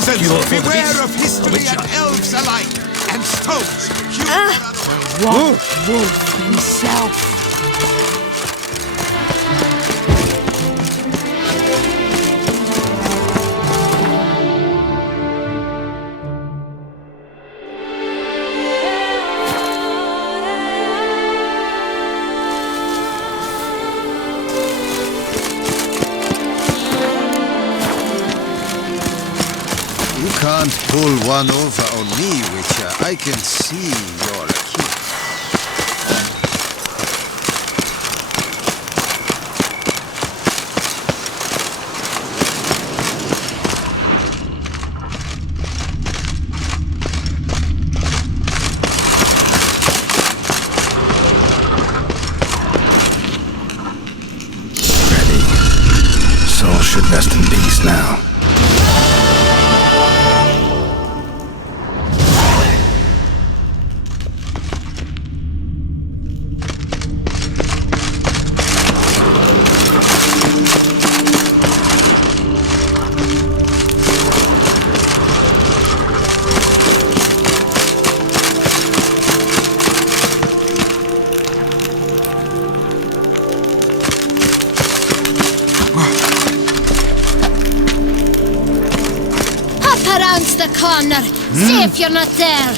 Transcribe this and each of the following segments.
Wizards, beware of history and elves alike, and stones, human or otherwise. Wolf himself. You can't pull one over on me, Witcher. I can see you're a kid. Ready. Soul should rest in peace now. Around the corner. See if you're not there.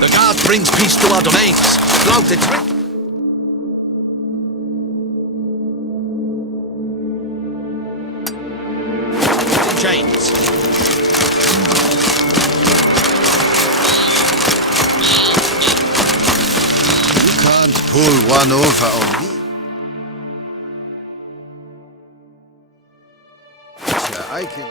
The guard brings peace to our domains. Flout its ring. Chains. You can't pull one over on me. Witcher, I can...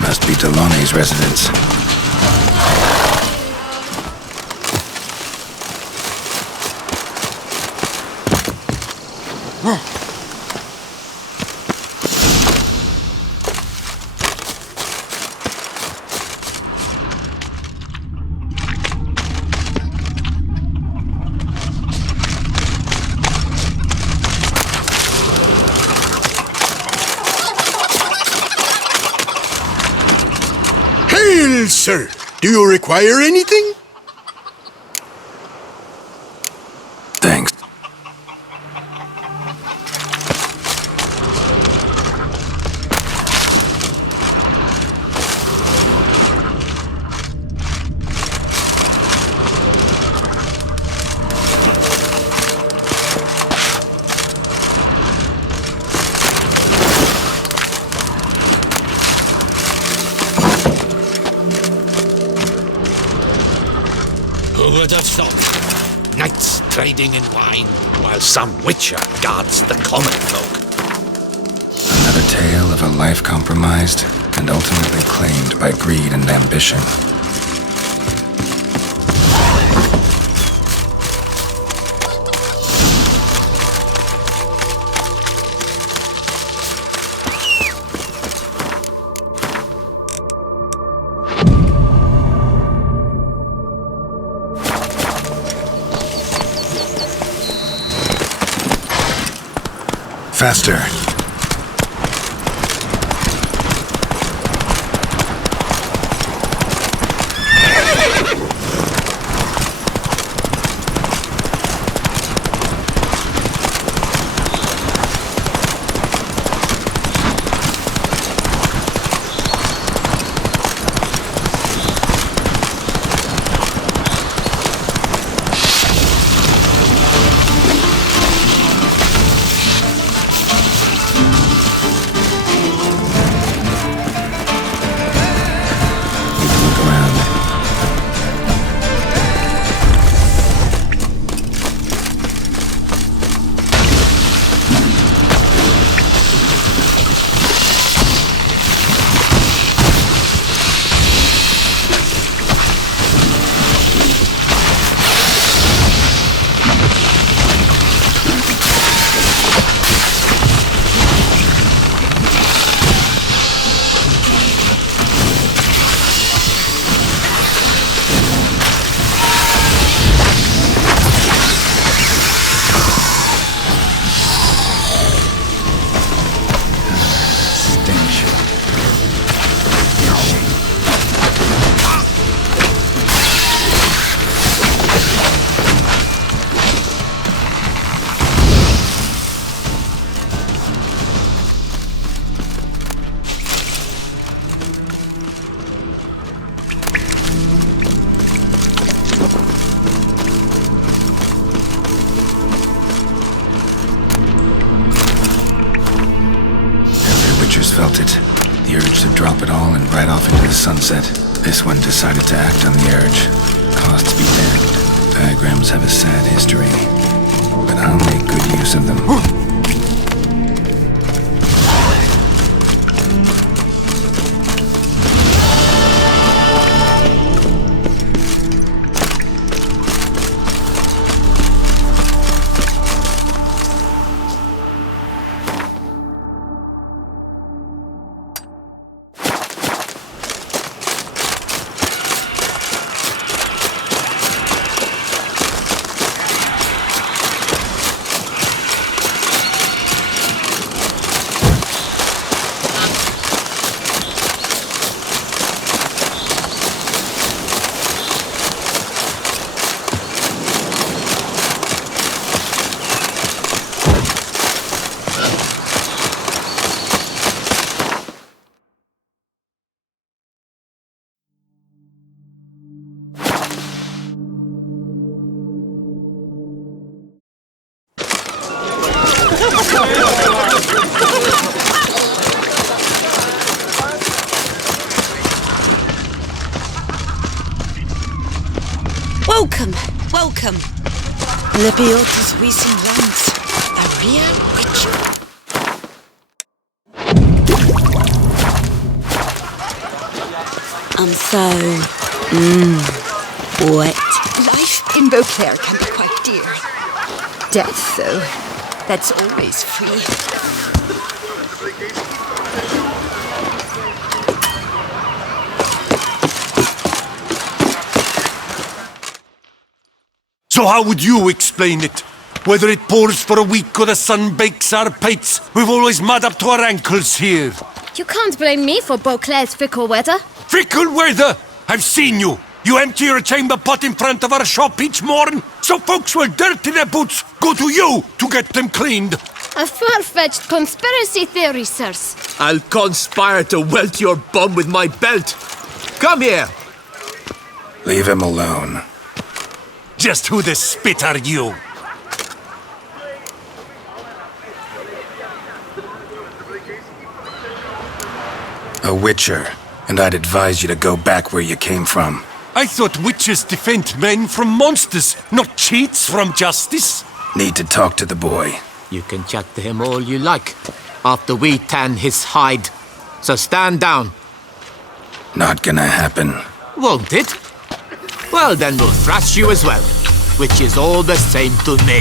Must be Delaunie's residence. Hail, sir! Do you require anything? Thanks. Who would have thought? Knights trading in wine, while some witcher guards the common folk. Another tale of a life compromised and ultimately claimed by greed and ambition. Faster. Witchers felt it. The urge to drop it all and ride off into the sunset. This one decided to act on the urge. Costs be damned. Diagrams have a sad history, but I'll make good use of them. Welcome, welcome. Lebiota's recent runs. A real witcher. I'm so... wet. Life in Beauclair can be quite dear. Death, though, that's always free. So how would you explain it? Whether it pours for a week or the sun bakes our pates, we've always mud up to our ankles here. You can't blame me for Beauclair's fickle weather. Fickle weather! I've seen you! You empty your chamber pot in front of our shop each morn, so folks will dirty their boots, go to you to get them cleaned. A far-fetched conspiracy theory, sirs. I'll conspire to welt your bum with my belt. Come here. Leave him alone. Just who the spit are you? A witcher, and I'd advise you to go back where you came from. I thought witches defend men from monsters, not cheats from justice. Need to talk to the boy. You can chat to him all you like, after we tan his hide. So stand down. Not gonna happen. Won't it? Well, then we'll thrash you as well, which is all the same to me.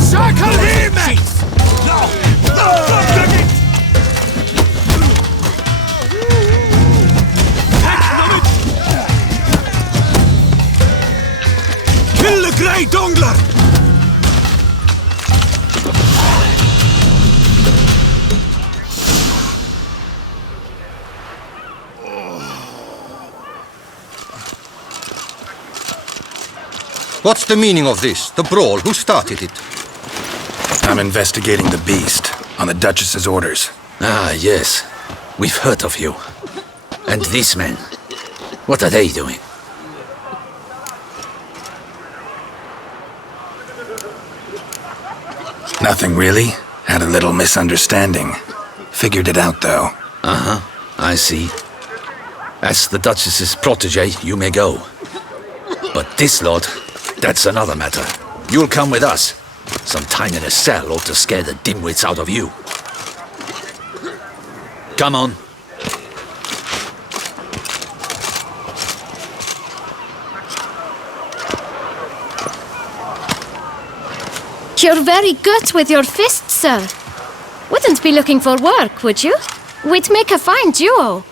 Circle him! Kill the Grey Dongler! What's the meaning of this? The brawl? Who started it? I'm investigating the beast, on the Duchess's orders. Ah, yes. We've heard of you. And these men, what are they doing? Nothing really. Had a little misunderstanding. Figured it out, though. Uh-huh, I see. As the Duchess's protege, you may go. But this lot, that's another matter. You'll come with us. Some time in a cell ought to scare the dimwits out of you. Come on. You're very good with your fists, sir. Wouldn't be looking for work, would you? We'd make a fine duo.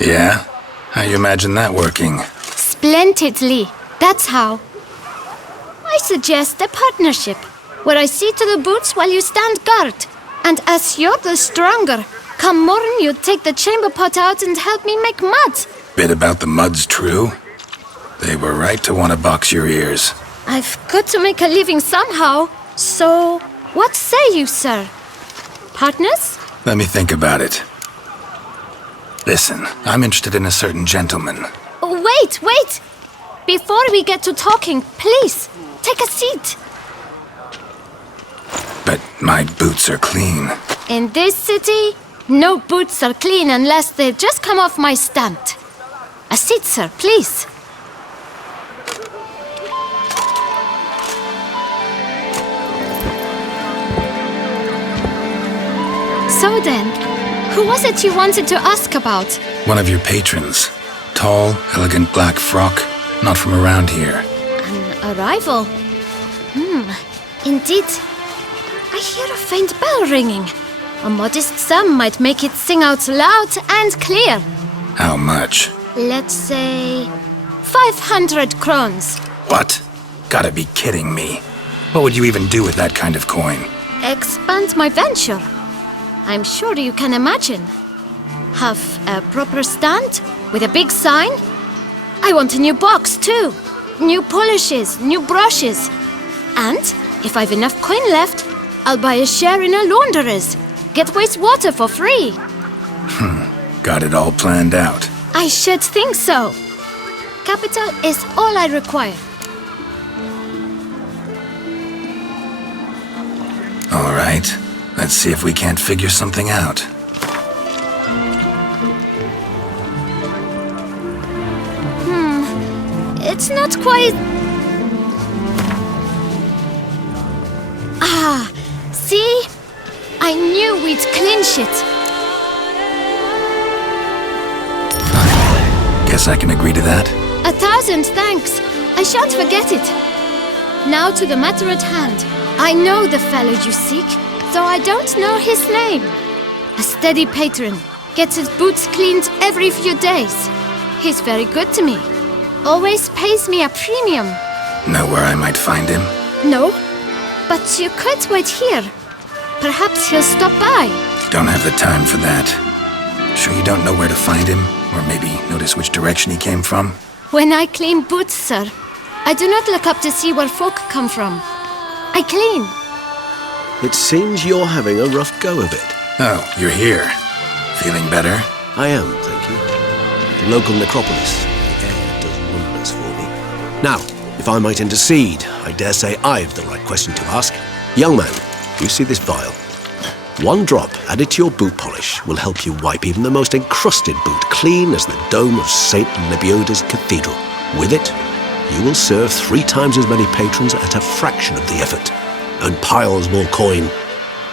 Yeah? How you imagine that working? Splendidly. That's how. I suggest a partnership, where I see to the boots while you stand guard. And as you're the stronger, come morn you take the chamber pot out and help me make mud. Bit about the mud's true? They were right to want to box your ears. I've got to make a living somehow, so what say you, sir? Partners? Let me think about it. Listen, I'm interested in a certain gentleman. Wait! Before we get to talking, please, take a seat. But my boots are clean. In this city, no boots are clean unless they just come off my stand. A seat, sir, please. So then, who was it you wanted to ask about? One of your patrons. Tall, elegant black frock. Not from around here. An arrival? Indeed. I hear a faint bell ringing. A modest sum might make it sing out loud and clear. How much? Let's say 500 crowns. What? Gotta be kidding me. What would you even do with that kind of coin? Expand my venture. I'm sure you can imagine. Have a proper stand with a big sign. I want a new box too. New polishes, new brushes. And if I've enough coin left, I'll buy a share in a launderer's. Get wastewater for free. Got it all planned out. I should think so. Capital is all I require. All right. Let's see if we can't figure something out. It's not quite... Ah, see? I knew we'd clinch it. Fine. Guess I can agree to that. 1,000 thanks. I shan't forget it. Now to the matter at hand. I know the fellow you seek, though I don't know his name. A steady patron. Gets his boots cleaned every few days. He's very good to me. Always pays me a premium. Know where I might find him? No, but you could wait here. Perhaps he'll stop by. Don't have the time for that. Sure you don't know where to find him? Or maybe notice which direction he came from? When I clean boots, sir, I do not look up to see where folk come from. I clean. It seems you're having a rough go of it. Oh, you're here. Feeling better? I am, thank you. The local necropolis. The air does wonders for me. Now, if I might intercede, I dare say I've the right question to ask. Young man, you see this vial? One drop added to your boot polish will help you wipe even the most encrusted boot clean as the dome of St. Lebioda's cathedral. With it, you will serve 3 times as many patrons at a fraction of the effort. Earn piles more coin.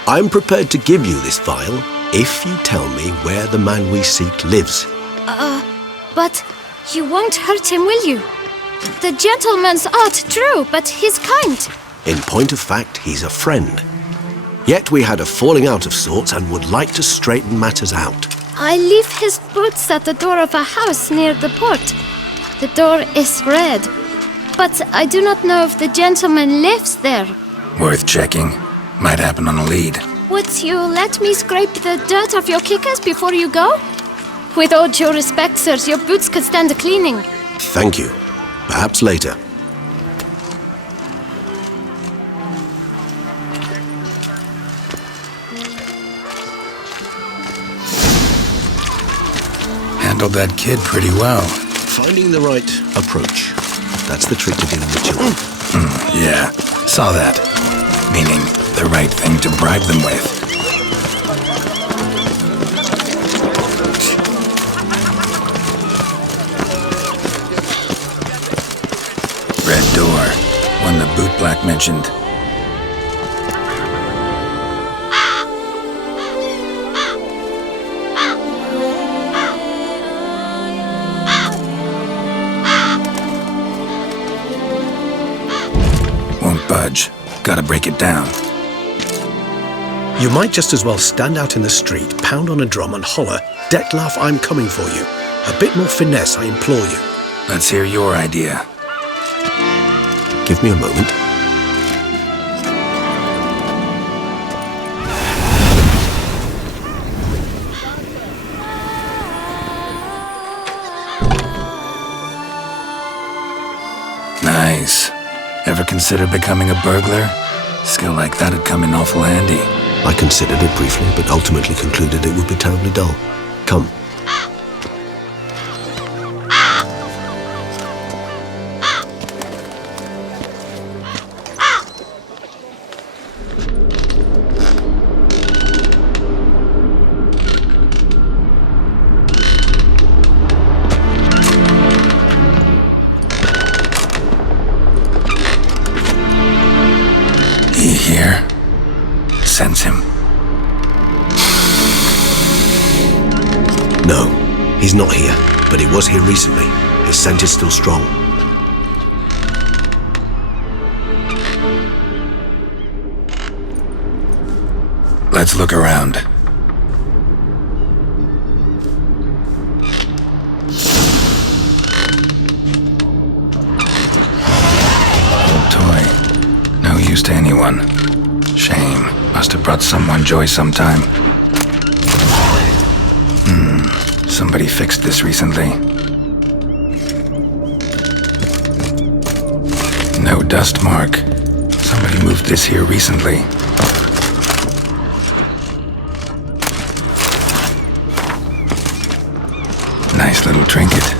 I'm prepared to give you this vial if you tell me where the man we seek lives. But you won't hurt him, will you? The gentleman's art, true, but he's kind. In point of fact, he's a friend. Yet we had a falling out of sorts and would like to straighten matters out. I leave his boots at the door of a house near the port. The door is red, but I do not know if the gentleman lives there. Worth checking. Might happen on a lead. Would you let me scrape the dirt off your kickers before you go? With all due respect, sirs, your boots could stand a cleaning. Thank you. Perhaps later. Handled that kid pretty well. Finding the right approach. That's the trick to dealing with children. Yeah, saw that. Meaning the right thing to bribe them with. Red door. One the boot black mentioned. Won't budge. Gotta break it down. You might just as well stand out in the street, pound on a drum and holler, "Detlef, I'm coming for you." A bit more finesse, I implore you. Let's hear your idea. Give me a moment. Nice. Ever consider becoming a burglar? Skill like that'd come in awful handy. I considered it briefly, but ultimately concluded it would be terribly dull. Come. sense him? No, he's not here, but he was here recently. His scent is still strong. Let's look around. Old toy. No use to anyone. Shame. Must have brought someone joy sometime. Somebody fixed this recently. No dust mark. Somebody moved this here recently. Nice little trinket.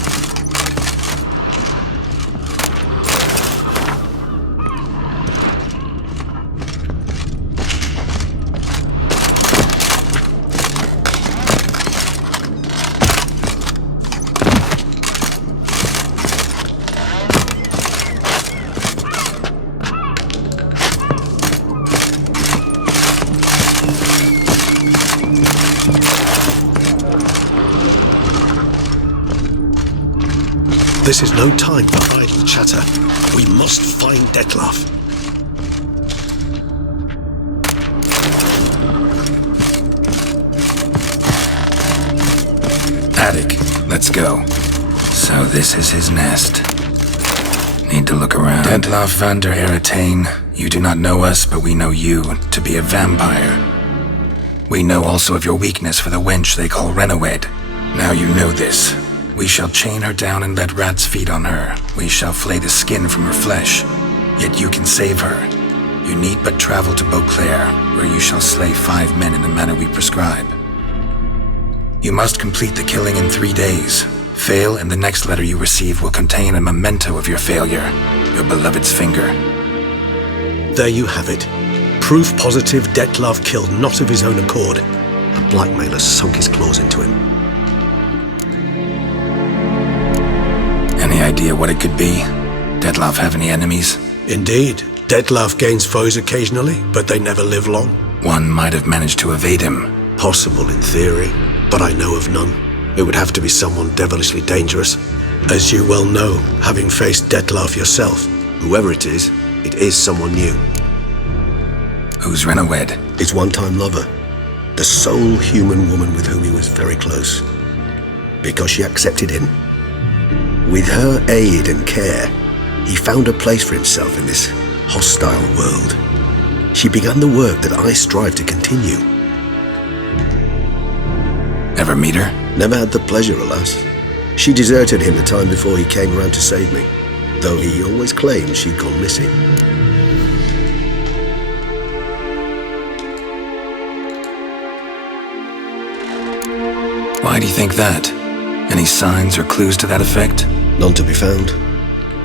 This is no time for idle chatter. We must find Detlef. Attic, let's go. So this is his nest. Need to look around. Detlef van der Eretain, you do not know us, but we know you to be a vampire. We know also of your weakness for the wench they call Renawed. Now you know this. We shall chain her down and let rats feed on her. We shall flay the skin from her flesh. Yet you can save her. You need but travel to Beauclair, where you shall slay 5 men in the manner we prescribe. You must complete the killing in 3 days. Fail, and the next letter you receive will contain a memento of your failure. Your beloved's finger. There you have it. Proof positive Detlef killed not of his own accord. A blackmailer sunk his claws into him. Any idea what it could be? Detlef have any enemies? Indeed. Detlef gains foes occasionally, but they never live long. One might have managed to evade him. Possible in theory, but I know of none. It would have to be someone devilishly dangerous. As you well know, having faced Detlef yourself. Whoever it is someone new. Who's Renawed? His one-time lover. The sole human woman with whom he was very close. Because she accepted him. With her aid and care, he found a place for himself in this hostile world. She began the work that I strive to continue. Ever meet her? Never had the pleasure, alas. She deserted him the time before he came around to save me, though he always claimed she'd gone missing. Why do you think that? Any signs or clues to that effect? None to be found.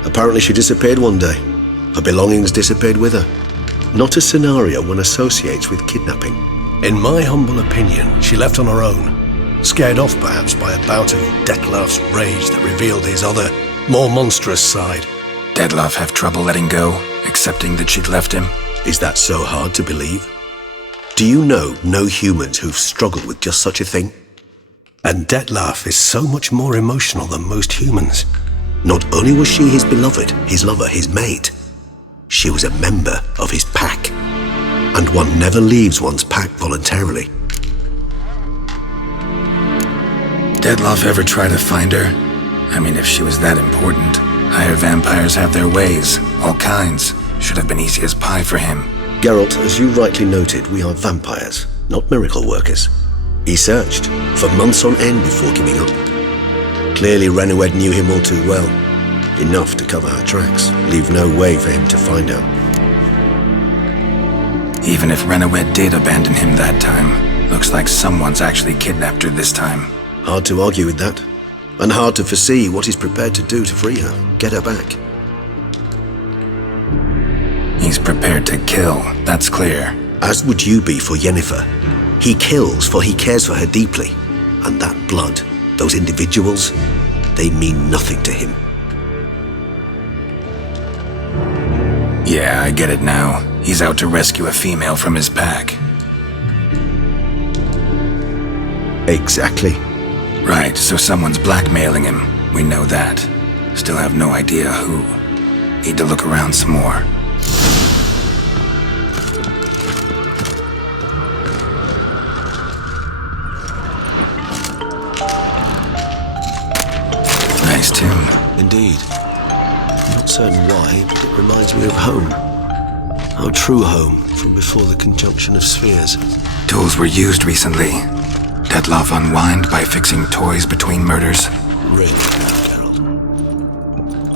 Apparently she disappeared one day. Her belongings disappeared with her. Not a scenario one associates with kidnapping. In my humble opinion, she left on her own. Scared off perhaps by a bout of Detlef's rage that revealed his other, more monstrous side. Detlef have trouble letting go, accepting that she'd left him? Is that so hard to believe? Do you know no humans who've struggled with just such a thing? And Detlef is so much more emotional than most humans. Not only was she his beloved, his lover, his mate, she was a member of his pack. And one never leaves one's pack voluntarily. Detlef ever try to find her? I mean, if she was that important. Higher vampires have their ways, all kinds. Should have been easy as pie for him. Geralt, as you rightly noted, we are vampires, not miracle workers. He searched for months on end before giving up. Clearly Renawed knew him all too well. Enough to cover her tracks, leave no way for him to find her. Even if Renawed did abandon him that time, looks like someone's actually kidnapped her this time. Hard to argue with that. And hard to foresee what he's prepared to do to free her, get her back. He's prepared to kill, that's clear. As would you be for Yennefer. He kills for he cares for her deeply. And that blood, those individuals, they mean nothing to him. Yeah, I get it now. He's out to rescue a female from his pack. Exactly. Right, so someone's blackmailing him. We know that. Still have no idea who. Need to look around some more. Nice tune. Indeed. I'm not certain why, but it reminds me of home. Our true home from before the conjunction of spheres. Tools were used recently. Detloff unwind by fixing toys between murders. Really, Geralt.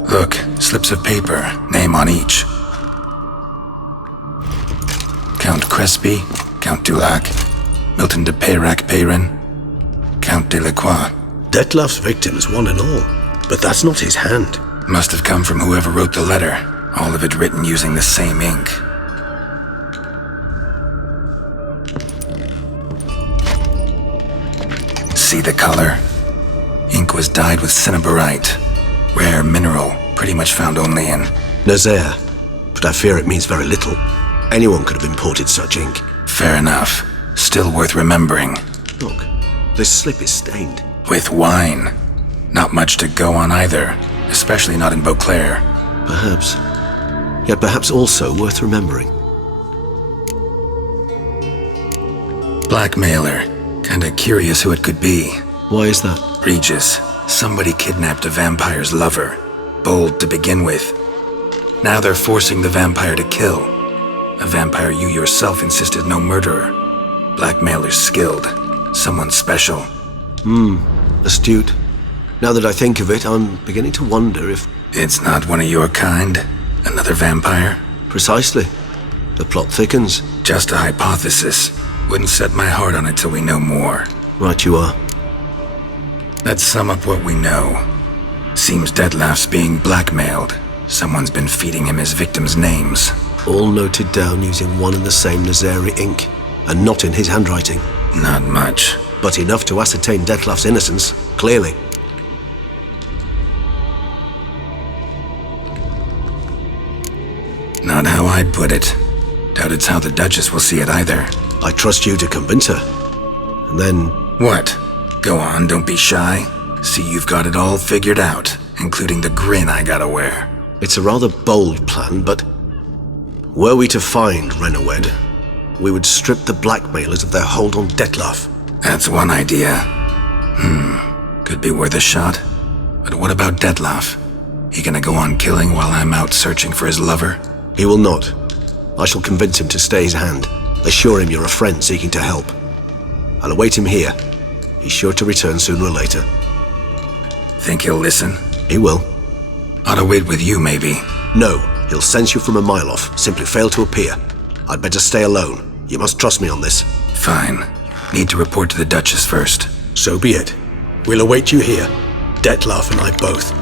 Look, slips of paper, name on each. Count Crespi, Count Dulac, Milton de Peyrac-Peyrin, Count Delacroix. Detloff's victims, one and all. But that's not his hand. Must have come from whoever wrote the letter. All of it written using the same ink. See the color? Ink was dyed with cinnabarite. Rare mineral, pretty much found only in Nazaire. But I fear it means very little. Anyone could have imported such ink. Fair enough. Still worth remembering. Look, this slip is stained. With wine. Not much to go on either, especially not in Beauclair. Perhaps. Yet perhaps also worth remembering. Blackmailer. Kinda curious who it could be. Why is that? Regis. Somebody kidnapped a vampire's lover. Bold to begin with. Now they're forcing the vampire to kill. A vampire you yourself insisted no murderer. Blackmailer's skilled. Someone special. Astute. Now that I think of it, I'm beginning to wonder if... It's not one of your kind? Another vampire? Precisely. The plot thickens. Just a hypothesis. Wouldn't set my heart on it till we know more. Right you are. Let's sum up what we know. Seems Detloff's being blackmailed. Someone's been feeding him his victims' names. All noted down using one and the same Nazari ink, and not in his handwriting. Not much. But enough to ascertain Detloff's innocence, clearly. Not how I'd put it. Doubt it's how the Duchess will see it either. I trust you to convince her. And then... What? Go on, don't be shy. See you've got it all figured out, including the grin I gotta wear. It's a rather bold plan, but... Were we to find Renawed, we would strip the blackmailers of their hold on Detloff. That's one idea. Could be worth a shot. But what about Detloff? He gonna go on killing while I'm out searching for his lover? He will not. I shall convince him to stay his hand. Assure him you're a friend seeking to help. I'll await him here. He's sure to return sooner or later. Think he'll listen? He will. Ought to wait with you, maybe. No, he'll sense you from a mile off. Simply fail to appear. I'd better stay alone. You must trust me on this. Fine. Need to report to the Duchess first. So be it. We'll await you here. Detloff and I both.